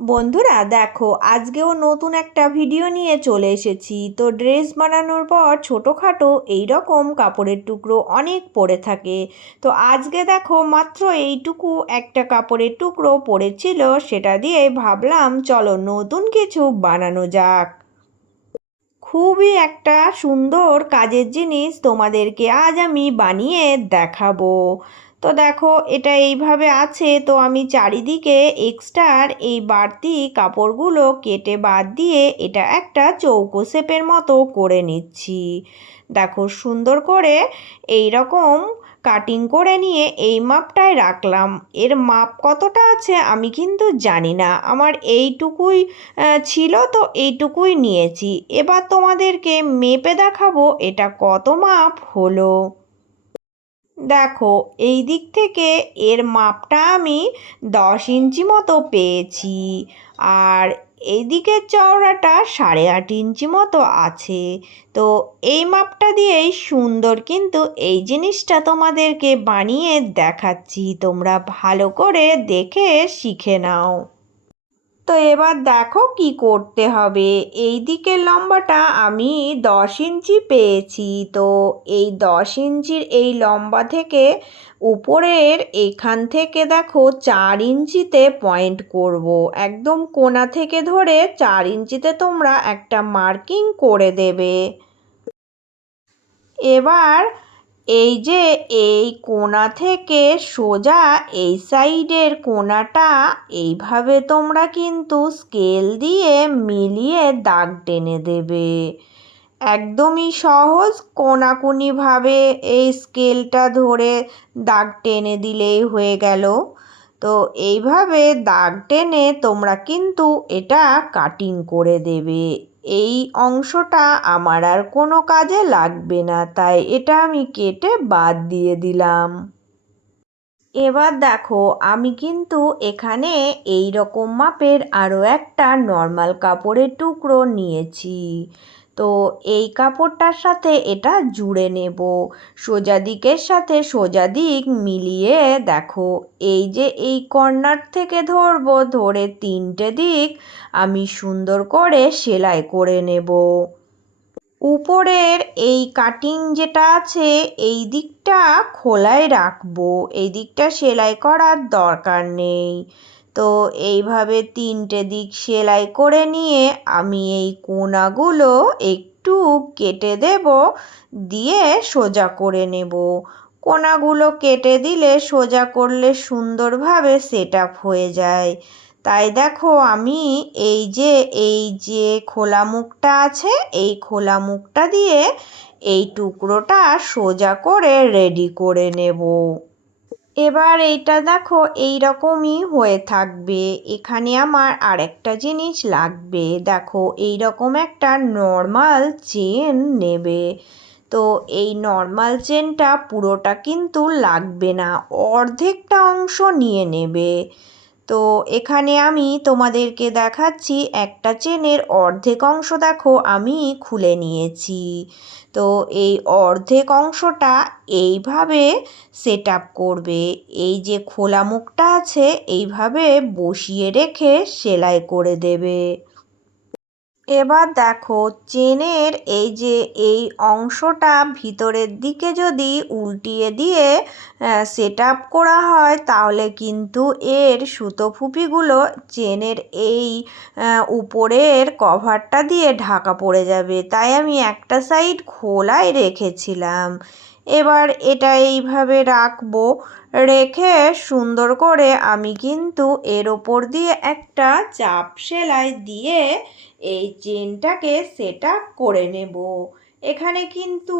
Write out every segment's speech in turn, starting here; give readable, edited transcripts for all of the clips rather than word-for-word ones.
বন্ধুরা দেখো, আজকেও নতুন একটা ভিডিও নিয়ে চলে এসেছি। তো ড্রেস বানানোর পর ছোটোখাটো এই রকম কাপড়ের টুকরো অনেক পড়ে থাকে। তো আজকে দেখো মাত্র এইটুকু একটা কাপড়ের টুকরো পড়েছিল, সেটা দিয়ে ভাবলাম চলো নতুন কিছু বানানো যাক। খুবই একটা সুন্দর কাজের জিনিস তোমাদেরকে আজ আমি বানিয়ে দেখাবো। তো দেখো এটা এইভাবে আছে, তো আমি চারিদিকে এক্সট্রার এই বাড়তি কাপড়গুলো কেটে বাদ দিয়ে এটা একটা চৌকো শেপের মতো করে নিচ্ছি। দেখো সুন্দর করে এই রকম কাটিং করে নিয়ে এই মাপটায় রাখলাম। এর মাপ কতটা আছে আমি কিন্তু জানি না, আমার এইটুকুই ছিল, তো এইটুকুই নিয়েছি। এবার তোমাদেরকে মেপে দেখাবো এটা কত মাপ হলো। দেখো এই দিক থেকে এর মাপটা আমি 10 ইঞ্চি মতো পেয়েছি, আর এই দিকের চওড়াটা 8.5 ইঞ্চি মতো আছে। তো এই মাপটা দিয়েই সুন্দর কিন্তু এই জিনিসটা তোমাদেরকে বানিয়ে দেখাচ্ছি, তোমরা ভালো করে দেখে শিখে নাও। তো এবার দেখো কি করতে হবে। এই দিকের লম্বাটা আমি 10 ইঞ্চি পেয়েছি। তো এই 10 ইঞ্চির এই লম্বা থেকে উপরের এখান থেকে দেখো 4 ইঞ্চিতে পয়েন্ট করব। একদম কোণা থেকে ধরে 4 ইঞ্চিতে তোমরা একটা মার্কিং করে দেবে। এবার এই যে এই কোণা থেকে সোজা এই সাইডের কোণাটা এইভাবে তোমরা কিন্তু স্কেল দিয়ে মিলিয়ে দাগ টেনে দেবে। একদমই সহজ, কোণাকুনিভাবে এই স্কেলটা ধরে দাগ টেনে দিলেই হয়ে গেল। তো এইভাবে দাগ টেনে তোমরা কিন্তু এটা কাটিং করে দেবে। এই অংশটা আমার আর কোনো কাজে লাগবে না, তাই এটা আমি কেটে বাদ দিয়ে দিলাম। এবার দেখো আমি কিন্তু এখানে এই রকম মাপের আরও একটা নর্মাল কাপড়ের টুকরো নিয়েছি। তো এই কাপড়টার সাথে এটা জুড়ে নেব। সোজা দিকের সাথে সোজা দিক মিলিয়ে দেখো এই যে এই কর্নার থেকে ধরবো, ধরে 3টে দিক আমি সুন্দর করে সেলাই করে নেব। উপরের এই কাটিং যেটা আছে এই দিকটা খোলাই রাখবো, এই দিকটা সেলাই করার দরকার নেই। তো এইভাবে 3টে দিক সেলাই করে নিয়ে আমি এই কোণাগুলো একটু কেটে দেব, দিয়ে সোজা করে নেব। কোণাগুলো কেটে দিলে সোজা করলে সুন্দরভাবে সেট আপ হয়ে যায়। তাই দেখো আমি এই যে খোলা মুখটা আছে এই খোলা মুখটা দিয়ে এই টুকরোটা সোজা করে রেডি করে নেব। এবার এইটা দেখো এই রকমই হয়ে থাকবে। এখানে আমার আরেকটা জিনিস লাগবে, দেখো এই রকম একটা নর্মাল চেন নেবে। তো এই নর্মাল চেনটা পুরোটা কিন্তু লাগবে না, অর্ধেকটা অংশ নিয়ে নেবে। তো এখানে আমি তোমাদেরকে দেখাচ্ছি একটা চেনের অর্ধেক অংশ দেখো আমি খুলে নিয়েছি। তো এই অর্ধেক অংশটা এইভাবে সেট আপ করবে। এই যে খোলা মুখটা আছে এইভাবে বসিয়ে রেখে সেলাই করে দেবে। এবার দেখো চেনের এই যে এই অংশটা ভিতরের দিকে যদি উল্টিয়ে দিয়ে সেট আপ করা হয় তাহলে কিন্তু এর সুতো ফুপিগুলো চেনের এই উপরের কভারটা দিয়ে ঢাকা পড়ে যাবে, তাই আমি একটা সাইড খোলাই রেখেছিলাম। এবার এটা এইভাবে রাখবো, রেখে সুন্দর করে আমি কিন্তু এর ওপর দিয়ে একটা চাপ সেলাই দিয়ে এই চেনটাকে সেট আপ করে নেব। এখানে কিন্তু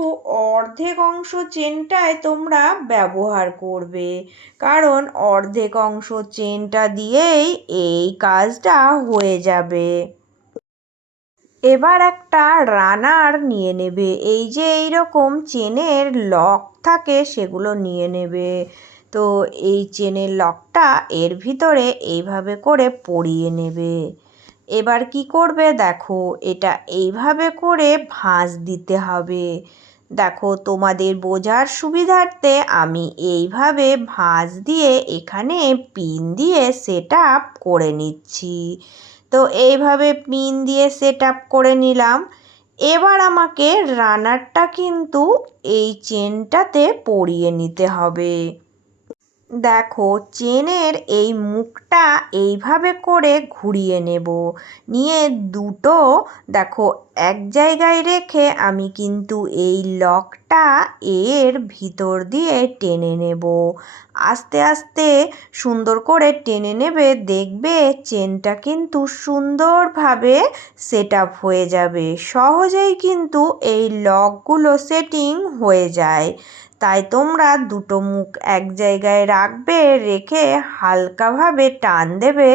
অর্ধেক অংশ চেনটায় তোমরা ব্যবহার করবে, কারণ অর্ধেক অংশ চেনটা দিয়েই এই কাজটা হয়ে যাবে। এবার একটা রানার নিয়ে নেবে, এই যে এই রকম চেনের লক থাকে সেগুলো নিয়ে নেবে। তো এই চেনের লকটা এর ভিতরে এইভাবে করে পরিয়ে নেবে। এবার কি করবে দেখো এটা এইভাবে করে ভাঁজ দিতে হবে। দেখো তোমাদের বোঝার সুবিধার্থে আমি এইভাবে ভাঁজ দিয়ে এখানে পিন দিয়ে সেট আপ করে নিচ্ছি। তো এইভাবে পিন দিয়ে সেট আপ করে নিলাম। এবার আমাকে রানারটা কিন্তু এই চেনটাতে পরিয়ে নিতে হবে। দেখো চেনের এই মুখটা এইভাবে করে ঘুরিয়ে নেব, নিয়ে দুটো দেখো এক জায়গায় রেখে আমি কিন্তু এই লকটা এর ভিতর দিয়ে টেনে নেব। আস্তে আস্তে সুন্দর করে টেনে নেবে, দেখবে চেনটা কিন্তু সুন্দরভাবে সেট আপ হয়ে যাবে। সহজেই কিন্তু এই লকগুলো সেটিং হয়ে যায়। তাই তোমরা দুটো মুখ এক জায়গায় রাখবে, রেখে হালকাভাবে টান দেবে,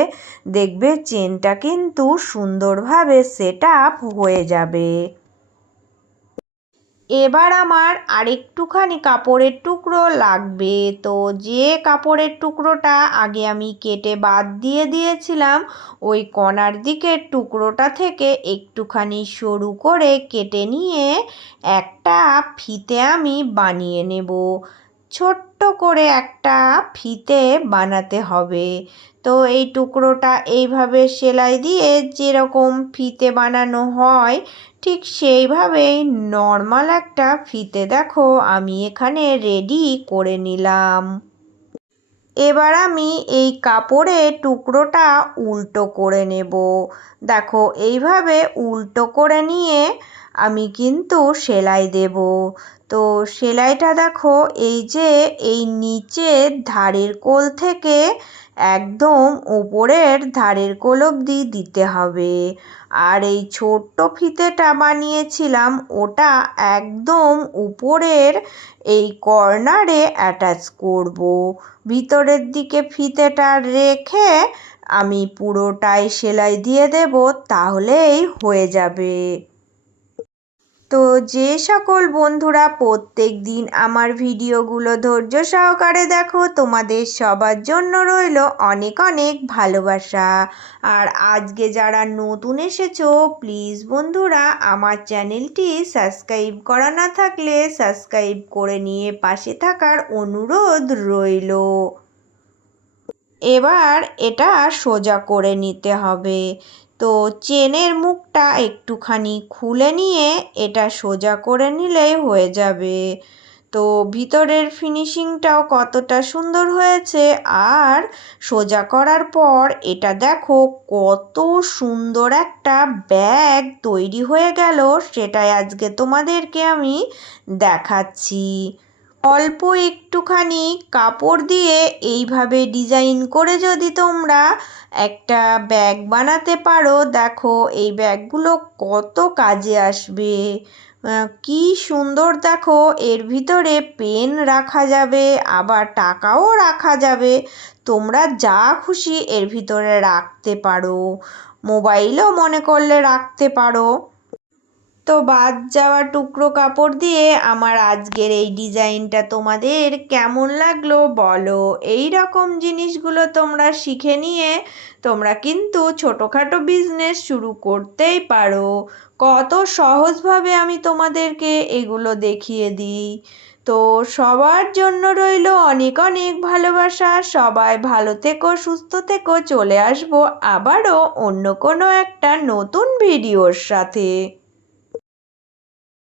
দেখবে চেনটা কিন্তু সুন্দরভাবে সেট আপ হয়ে যাবে। এবার আমার আরেকটুখানি কাপড়ের টুকরো লাগবে। তো যে কাপড়ের টুকরোটা আগে আমি কেটে বাদ দিয়ে দিয়েছিলাম, ওই কোণার দিকের টুকরোটা থেকে একটুখানি সরু করে কেটে নিয়ে একটা ফিতে আমি বানিয়ে নেব। ছোট্ট করে একটা ফিতে বানাতে হবে। তো এই টুকরোটা এইভাবে সেলাই দিয়ে যেরকম ফিতে বানানো হয় ঠিক সেইভাবেই নর্মাল একটা ফিতে দেখো আমি এখানে রেডি করে নিলাম। এবার আমি এই কাপড়ের টুকরোটা উল্টো করে নেব। দেখো এইভাবে উল্টো করে নিয়ে আমি কিন্তু সেলাই দেব। তো সেলাইটা দেখো এই যে এই নিচের ধারের কোল থেকে একদম উপরের ধারের কোল অবধি দিতে হবে। আর এই ছোট্ট ফিতেটা বানিয়েছিলাম ওটা একদম উপরের এই কর্নারে অ্যাটাচ করব। ভিতরের দিকে ফিতেটা রেখে আমি পুরোটাই সেলাই দিয়ে দেব, তাহলেই হয়ে যাবে। তো যে সকল বন্ধুরা প্রত্যেক দিন আমার ভিডিওগুলো ধৈর্য সহকারে দেখো, তোমাদের সবার জন্য রইল অনেক অনেক ভালোবাসা। আর আজকে যারা নতুন এসেছো প্লিজ বন্ধুরা আমার চ্যানেলটি সাবস্ক্রাইব করা না থাকলে সাবস্ক্রাইব করে নিয়ে পাশে থাকার অনুরোধ রইল। এবার এটা সোজা করে নিতে হবে। তো চেনের মুখটা একটুখানি খুলে নিয়ে এটা সোজা করে নিলেই হয়ে যাবে। তো ভিতরের ফিনিশিংটাও কতটা সুন্দর হয়েছে, আর সোজা করার পর এটা দেখো কত সুন্দর একটা ব্যাগ তৈরি হয়ে গেল, সেটাই আজকে তোমাদেরকে আমি দেখাচ্ছি। অল্প একটুখানি কাপড় দিয়ে এইভাবে ডিজাইন করে যদি তোমরা একটা ব্যাগ বানাতে পারো, দেখো এই ব্যাগগুলো কত কাজে আসবে। কি সুন্দর দেখো, এর ভিতরে পেন রাখা যাবে, আবার টাকাও রাখা যাবে। তোমরা যা খুশি এর ভিতরে রাখতে পারো, মোবাইলও মনে করলে রাখতে পারো। তো বাদ যাওয়া টুকরো কাপড় দিয়ে আমার আজকের এই ডিজাইনটা তোমাদের কেমন লাগলো বলো। এই রকম জিনিসগুলো তোমরা শিখে নিয়ে তোমরা কিন্তু ছোটোখাটো বিজনেস শুরু করতেই পারো। কত সহজভাবে আমি তোমাদেরকে এগুলো দেখিয়ে দিই। তো সবার জন্য রইল অনেক অনেক ভালোবাসা। সবাই ভালো থেকো, সুস্থ থেকো। চলে আসবো আবারও অন্য কোনো একটা নতুন ভিডিওর সাথে।